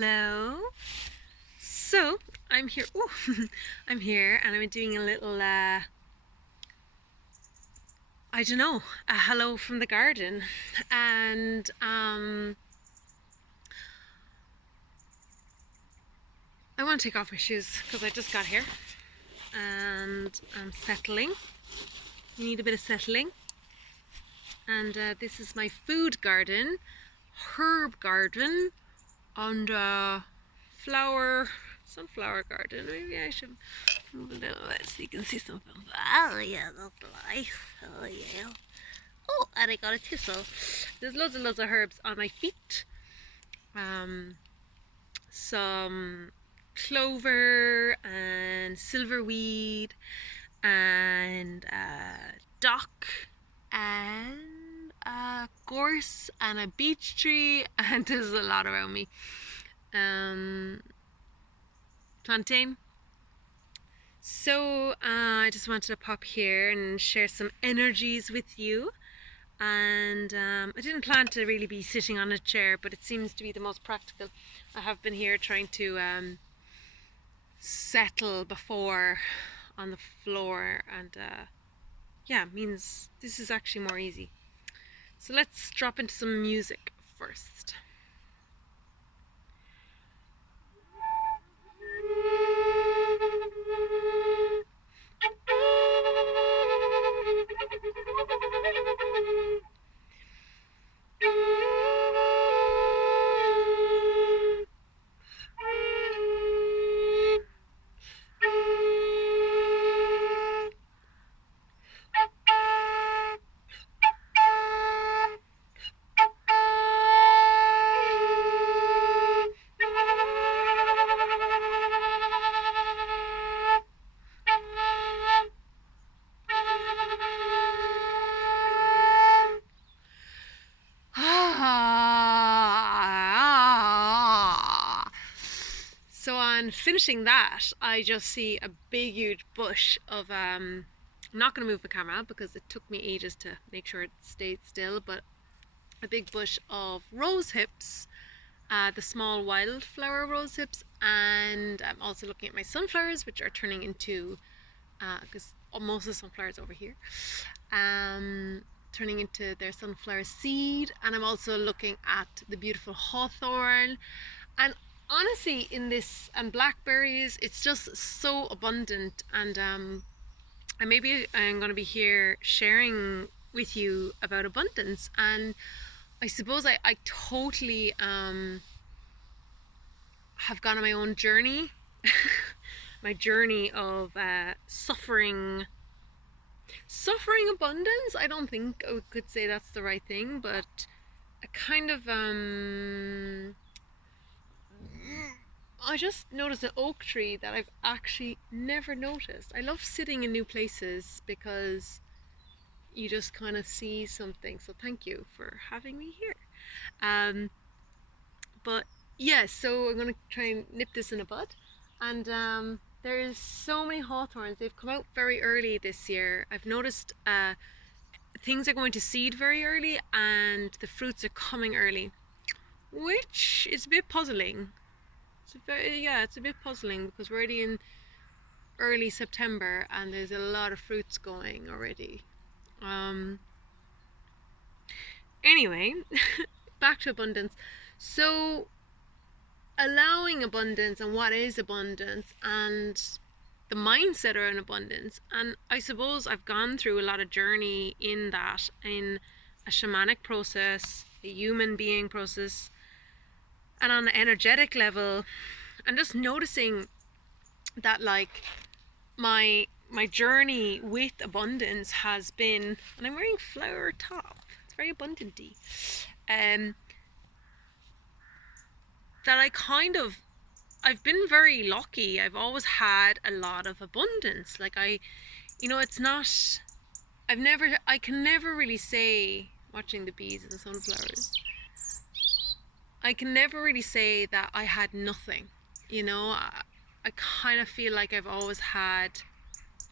Hello. So I'm here. Ooh, I'm here, and I'm doing a little. I don't know, a hello from the garden, and I want to take off my shoes because I just got here, and I'm settling. You need a bit of settling, and this is my food garden, herb garden, and sunflower garden. Maybe I should move a little bit so you can see something. Oh yeah, that's nice. Oh yeah. Oh, and I got a thistle. There's loads and loads of herbs on my feet. Some clover and silverweed and dock and gorse and a beech tree, and there's a lot around me. Plantain. So I just wanted to pop here and share some energies with you. And I didn't plan to really be sitting on a chair, but it seems to be the most practical. I have been here trying to settle before on the floor, and yeah, means this is actually more easy. So let's drop into some music first. So on finishing that, I just see a big huge bush of I'm not going to move the camera because it took me ages to make sure it stayed still, but a big bush of rose hips, the small wildflower rose hips, and I'm also looking at my sunflowers, which are turning into, because most of the sunflowers over here, turning into their sunflower seed. And I'm also looking at the beautiful hawthorn, and honestly in this, and blackberries, it's just so abundant. And maybe I'm going to be here sharing with you about abundance. And I suppose I totally have gone on my own journey, my journey of suffering abundance. I don't think I could say that's the right thing, but a kind of I just noticed an oak tree that I've actually never noticed. I love sitting in new places because you just kind of see something. So thank you for having me here. But yeah, so I'm gonna try and nip this in a bud. And there's so many hawthorns. They've come out very early this year. I've noticed things are going to seed very early, and the fruits are coming early, which is a bit puzzling. It's a bit puzzling because we're already in early September and there's a lot of fruits going already. Anyway, back to abundance. So allowing abundance and what is abundance and the mindset around abundance. And I suppose I've gone through a lot of journey in that, in a shamanic process, a human being process, and on an energetic level, and just noticing that, like, my journey with abundance has been, and I'm wearing flower top, it's very abundanty, that I've been very lucky. I've always had a lot of abundance. Like, it's not, I can never really say, watching the bees and the sunflowers, I can never really say that I had nothing. I kind of feel like I've always had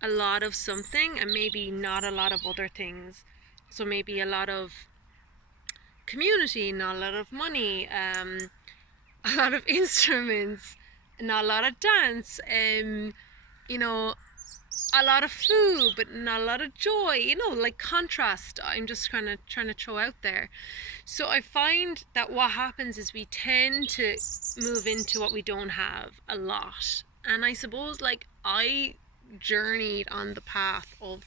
a lot of something and maybe not a lot of other things. So maybe a lot of community, not a lot of money, a lot of instruments, not a lot of dance, you know, a lot of food, but not a lot of joy, like contrast. I'm just kind of trying to throw out there. So I find that what happens is we tend to move into what we don't have a lot. And I suppose, like, I journeyed on the path of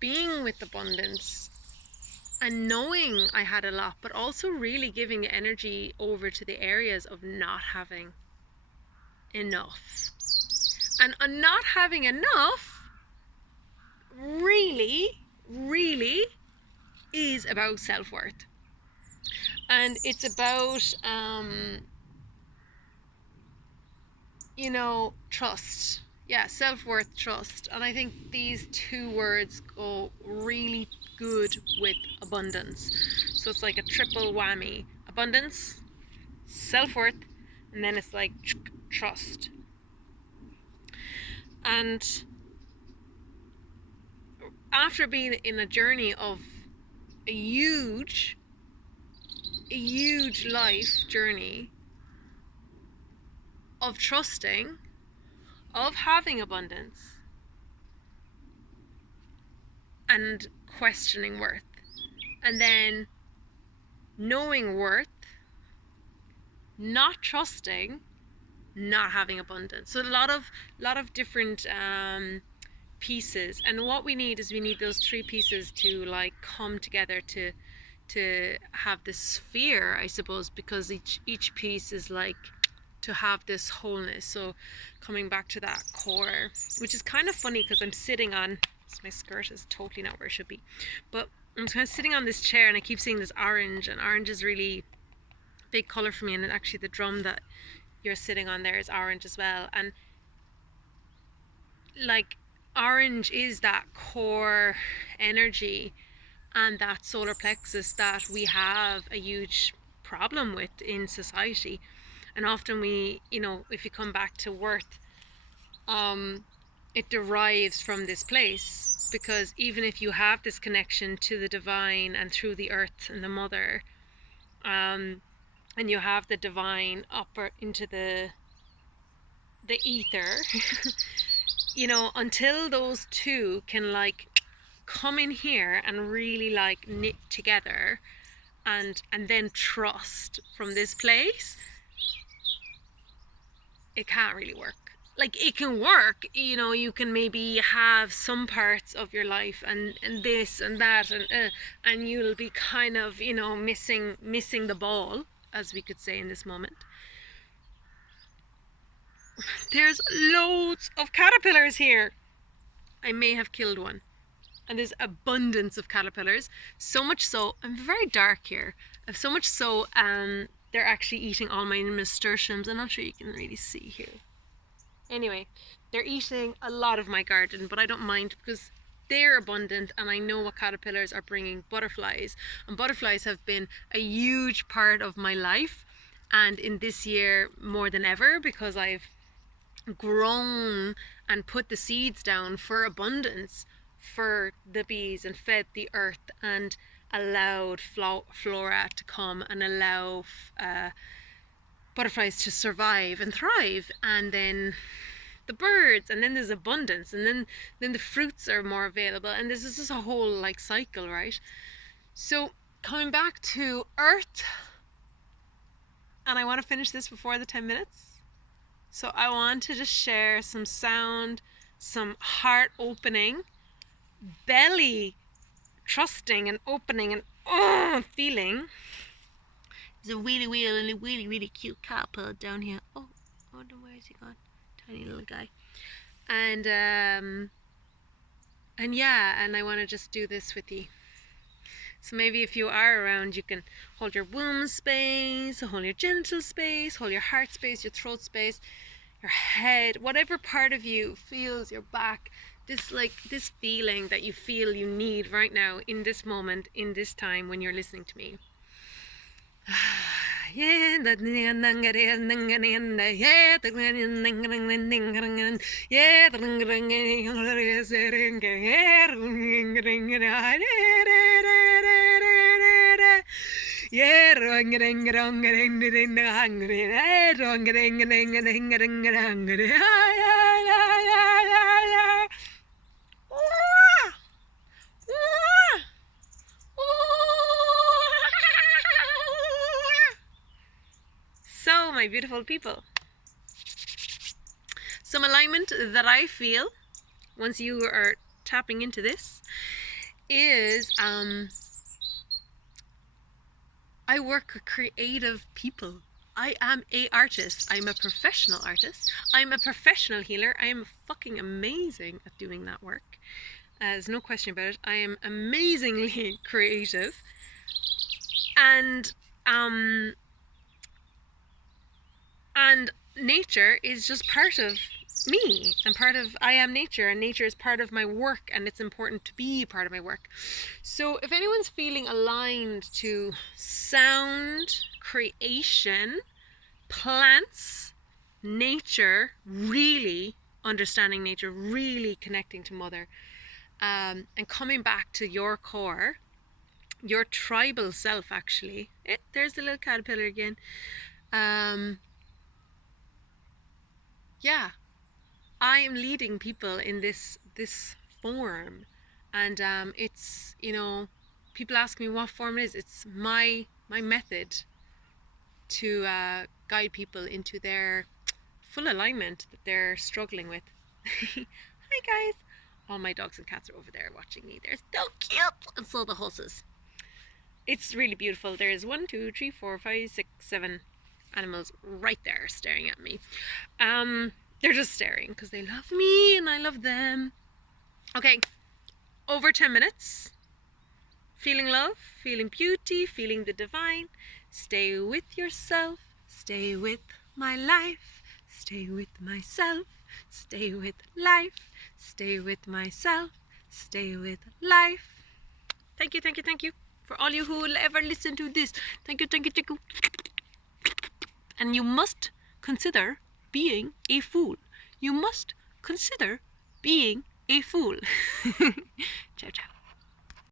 being with abundance and knowing I had a lot, but also really giving energy over to the areas of not having enough. And not having enough really, really is about self-worth. And it's about, trust. Yeah, self-worth, trust. And I think these two words go really good with abundance. So it's like a triple whammy. Abundance, self-worth, and then it's like trust. And after being in a journey of a huge life journey of trusting, of having abundance, and questioning worth, and then knowing worth, not trusting, not having abundance. So a lot of different pieces, and what we need is those three pieces to like come together to have this sphere, I suppose, because each piece is like to have this wholeness. So coming back to that core, which is kind of funny because I'm sitting on, my skirt is totally not where it should be, but I'm kind of sitting on this chair and I keep seeing this orange, and orange is really big color for me, and actually the drum that you're sitting on there is orange as well. And like, orange is that core energy and that solar plexus that we have a huge problem with in society. And often we, if you come back to worth, it derives from this place, because even if you have this connection to the divine and through the earth and the mother, and you have the divine up into the ether, until those two can like come in here and really like knit together and then trust from this place, it can't really work. Like, it can work, you can maybe have some parts of your life and this and that, and you'll be kind of, missing the ball, as we could say in this moment. There's loads of caterpillars here. I may have killed one. And there's abundance of caterpillars. So much so, I'm very dark here. So much so, they're actually eating all my nasturtiums. I'm not sure you can really see here. Anyway, they're eating a lot of my garden, but I don't mind because they're abundant, and I know what caterpillars are bringing: butterflies. And butterflies have been a huge part of my life, and in this year more than ever, because I've grown and put the seeds down for abundance for the bees and fed the earth and allowed flora to come and allow butterflies to survive and thrive, and then the birds, and then there's abundance, and then the fruits are more available, and this is just a whole like cycle, right? So coming back to earth, and I want to finish this before the 10 minutes, so I want to just share some sound, some heart opening, belly trusting and opening and feeling. There's a really cute caterpillar down here. Oh, where is he gone? Tiny little guy. And yeah, and I want to just do this with you. So maybe if you are around, you can hold your womb space, hold your genital space, hold your heart space, your throat space, your head, whatever part of you feels your back, this feeling that you feel you need right now in this moment, in this time when you're listening to me. Yeah. So, my beautiful people, some alignment that I feel once you are tapping into this is I work with creative people. I am a artist. I'm a professional artist. I'm a professional healer. I am fucking amazing at doing that work. There's no question about it. I am amazingly creative. And nature is just part of me and part of I am nature, and nature is part of my work, and it's important to be part of my work. So if anyone's feeling aligned to sound creation, plants, nature, really understanding nature, really connecting to mother, and coming back to your core, your tribal self, actually. There's the little caterpillar again. Yeah, I am leading people in this form, and it's, you know, people ask me what form it is. It's my method to guide people into their full alignment that they're struggling with. Hi guys! All my dogs and cats are over there watching me. They're so cute, and so the horses. It's really beautiful. There's 1, 2, 3, 4, 5, 6, 7 animals right there staring at me. They're just staring because they love me and I love them. Okay, over 10 minutes. Feeling love, feeling beauty, feeling the divine. Stay with yourself, stay with my life, stay with myself, stay with life, stay with myself, stay with life. Thank you, thank you, thank you for all you who will ever listen to this. Thank you, thank you, thank you. And you must consider being a fool. You must consider being a fool. Ciao, ciao.